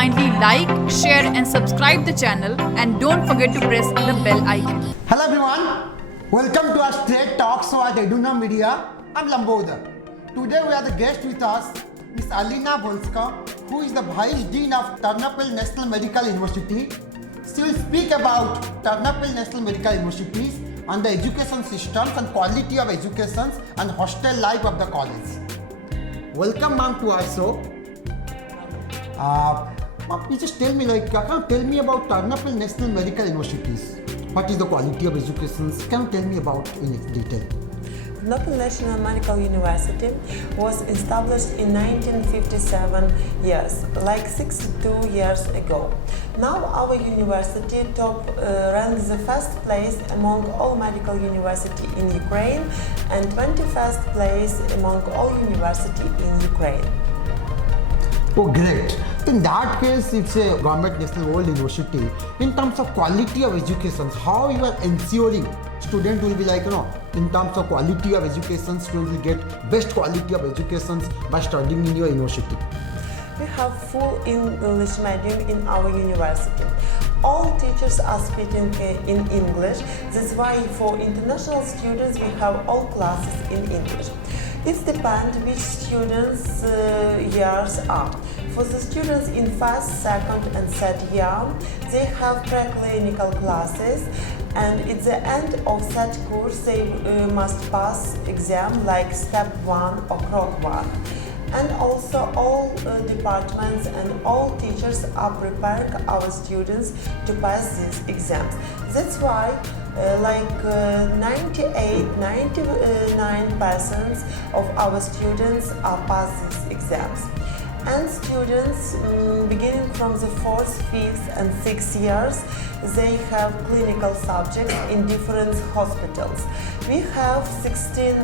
kindly like, share and subscribe the channel and don't forget to press the bell icon. Hello everyone, welcome to our straight talk show at EDUNOM MEDIA. I'm Lambodar. Today we have the guest with us, Ms. Alina Volska, who is the Vice Dean of Ternopil National Medical University. She will speak about Ternopil National Medical Universities and the education systems and quality of education and hostel life of the college. Welcome ma'am to our show. Ma'am, please just tell me tell me about Ternopil National Medical Universities. What is the quality of education? Can you tell me about in detail? Ternopil National Medical University was established in 1957 years, like 62 years ago. Now our university ranks the first place among all medical universities in Ukraine and 21st place among all universities in Ukraine. Oh, great. In that case, it's a government national world university. In terms of quality of education, how you are ensuring student will be in terms of quality of education, student will get best quality of education by studying in your university? We have full English medium in our university. All teachers are speaking in English. That's why for international students we have all classes in English. It depends which students' years are. For the students in first, second and third year, they have preclinical classes, and at the end of that course they must pass exam like step 1 or crop 1. And also all departments and all teachers are preparing our students to pass these exams. That's why 99% of our students are pass these exams. And students beginning from the 4th, 5th and 6th years, they have clinical subjects in different hospitals. We have 16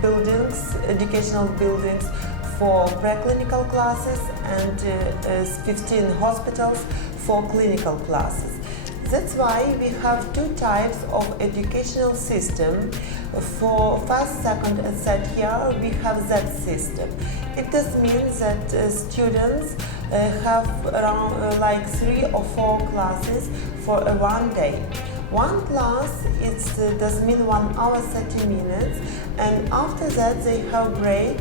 buildings, educational buildings for preclinical classes and 15 hospitals for clinical classes. That's why we have two types of educational system. For first, second and third year, we have that system. It does mean that students have around 3 or 4 classes for one day. One class does mean 1 hour 30 minutes, and after that they have break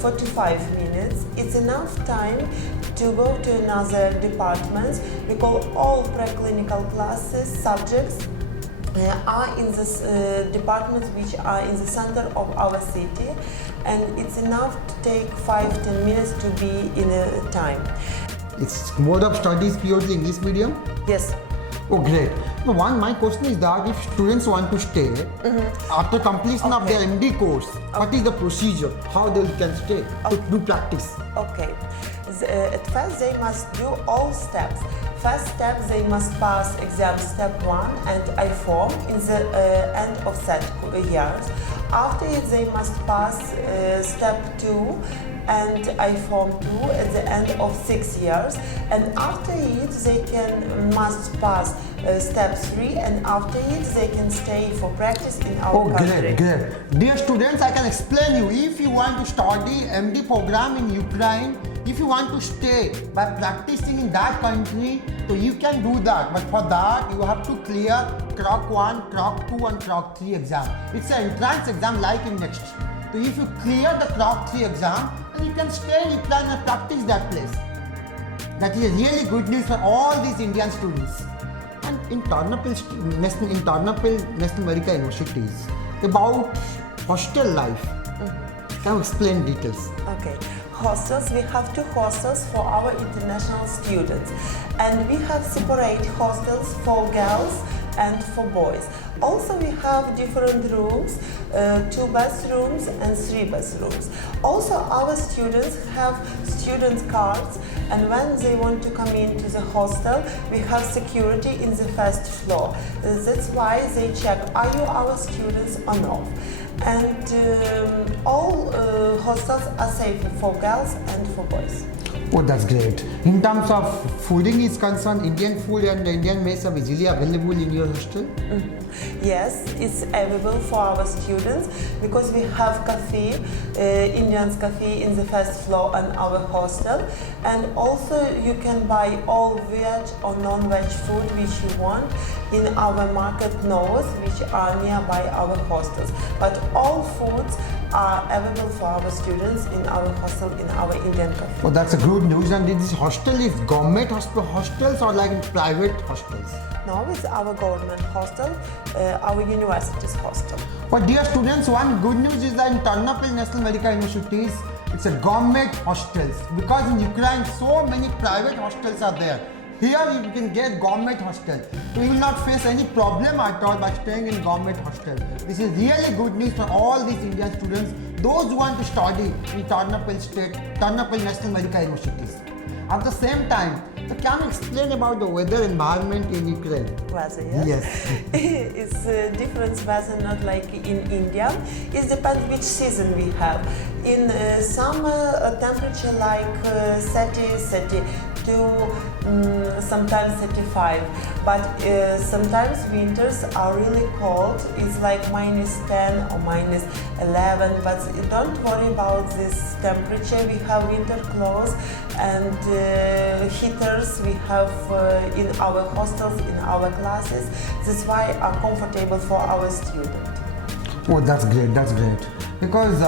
45 minutes. It's enough time to go to another department because all preclinical classes subjects are in this departments which are in the center of our city, and it's enough to take 5-10 minutes to be in a time. It's mode of studies purely English medium? Yes. Oh, great. Now, my question is that if students want to stay after completion of their MD course, what is the procedure? How they can stay to do practice? Okay. At first, they must do all steps. First step, they must pass exam step 1 and I-form in the end of that year. After it, they must pass step 2 and I-form 2 at the end of 6 years. And after it, they must pass step 3, and after it, they can stay for practice in our country. Great. Dear students, I can explain you. If you want to study MD program in Ukraine, if you want to stay by practicing in that country, so you can do that. But for that, you have to clear CROC 1, CROC 2 and CROC 3 exam. It's an entrance exam like in next. So if you clear the CROC 3 exam, then you can stay in Ukraine and practice that place. That is really good news for all these Indian students. And in Ternopil National Medical Universities, about hostel life, can you explain details? Okay. Hostels, we have 2 hostels for our international students, and we have separate hostels for girls and for boys. Also we have different rooms, 2 bathrooms and 3 bathrooms. Also our students have student cards, and when they want to come into the hostel, we have security in the first floor. That's why they check, are you our students or not? And all hostels are safe for girls and for boys. Oh, that's great. In terms of fooding is concerned, Indian food and Indian mess are easily available in your hostel? Yes, it's available for our students because we have cafe, Indian's cafe in the first floor on our hostel, and also you can buy all veg or non-veg food which you want in our market north, which are nearby our hostels. But all foods are available for our students in our hostel, in our Indian cafe. Oh, that's a good news. And this hostel is government hostels or like private hostels? Now it's our government hostel, our university's hostel. But dear students, one good news is that in Ternopil National Medical Universities, it's a government hostels. Because in Ukraine, so many private hostels are there. Here you can get government hostel. So you will not face any problem at all by staying in government hostel. This is really good news for all these Indian students, those who want to study in Ternopil National Medical Universities. At the same time, so can you explain about the weather environment in Ukraine? Weather, yes? Yes. It's a different weather, not like in India. It depends which season we have. In summer, temperature like 30, 32, sometimes 35. But sometimes winters are really cold. It's like -10 or -11. But don't worry about this temperature. We have winter clothes and heaters we have in our hostels, in our classes. That's why are comfortable for our students. Oh, that's great, that's great. Because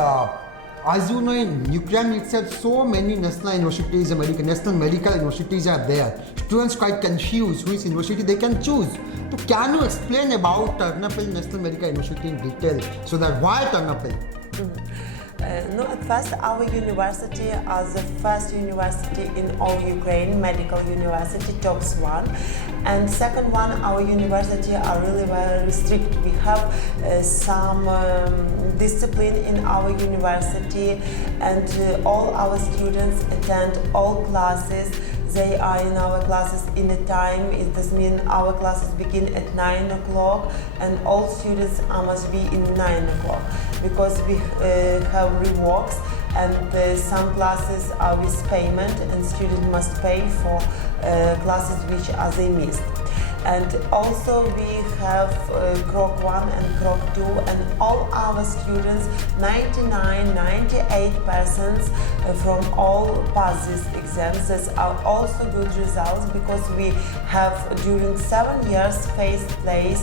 as you know, in Ukraine itself, so many national universities, national medical universities are there. Students quite confused which university they can choose. So can you explain about Ternopil National Medical University in detail? So that why Ternopil? No, at first our university is the first university in all Ukraine, medical university, top one. And second one, our university are really very strict. We have some discipline in our university, and all our students attend all classes. They are in our classes in a time. It does mean our classes begin at 9 o'clock and all students must be in 9 o'clock because we have reworks and some classes are with payment and students must pay for classes which are they missed. And also we have Croc 1 and Croc 2 and all our students, 98% from all pass these exams. These are also good results because we have during 7 years faced place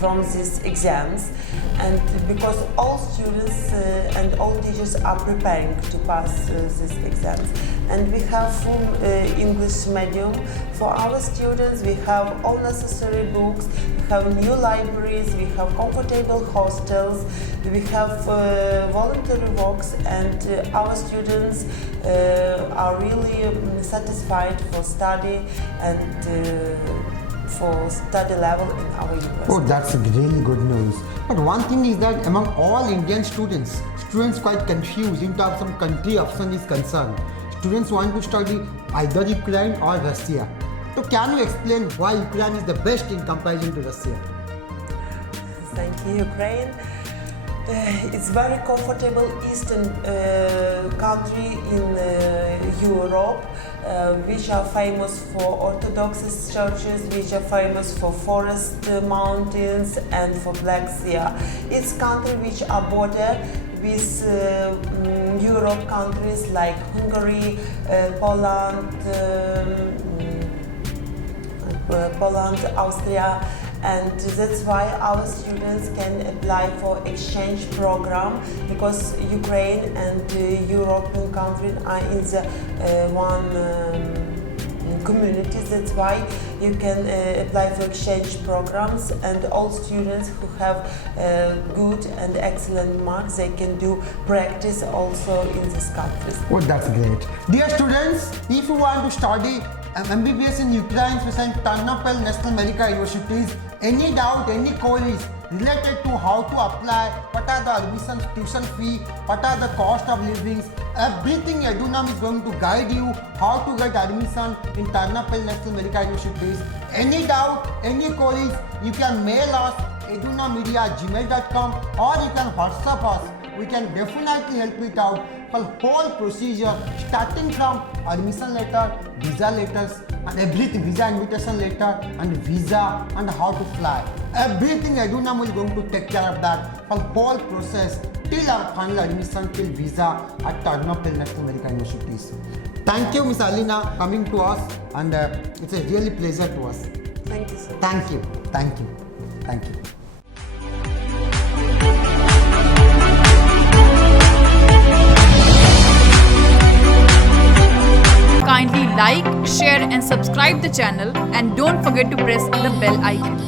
from these exams, and because all students and all teachers are preparing to pass these exams. And we have full English medium for our students. We have all necessary books, we have new libraries, we have comfortable hostels, we have voluntary works, and our students are really satisfied for study and for study level in our university. Oh, that's really good news. But one thing is that among all Indian students quite confused in terms of country option is concerned. Students want to study either Ukraine or Russia. So can you explain why Ukraine is the best in comparison to Russia? Thank you, Ukraine. It's very comfortable eastern country in Europe, which are famous for Orthodox churches, which are famous for forest mountains and for Black Sea. It's country which are border with Europe countries like Hungary, Poland, Austria. And that's why our students can apply for exchange program because Ukraine and European countries are in the one community. That's why you can apply for exchange programs, and all students who have good and excellent marks, they can do practice also in these countries. Oh, that's great. Dear students, if you want to study MBBS in Ukraine, especially Ternopil National Medical Universities, any doubt, any queries related to how to apply, what are the admission tuition fee, what are the cost of living, everything EDUNOM is going to guide you how to get admission in Ternopil National Medical Universities. Any doubt, any queries, you can mail us edunommedia@gmail.com or you can WhatsApp us we can definitely help it out for whole procedure, starting from admission letter, visa letters, and everything, visa invitation letter, and visa, and how to fly. Everything EDUNOM is going to take care of that for whole process till our final admission, till visa at Ternopil National Medical Universities. Thank you, Ms. Alina, coming to us, and it's a really pleasure to us. Thank you, sir. Thank you, thank you, thank you. Kindly like, share and subscribe the channel and don't forget to press the bell icon.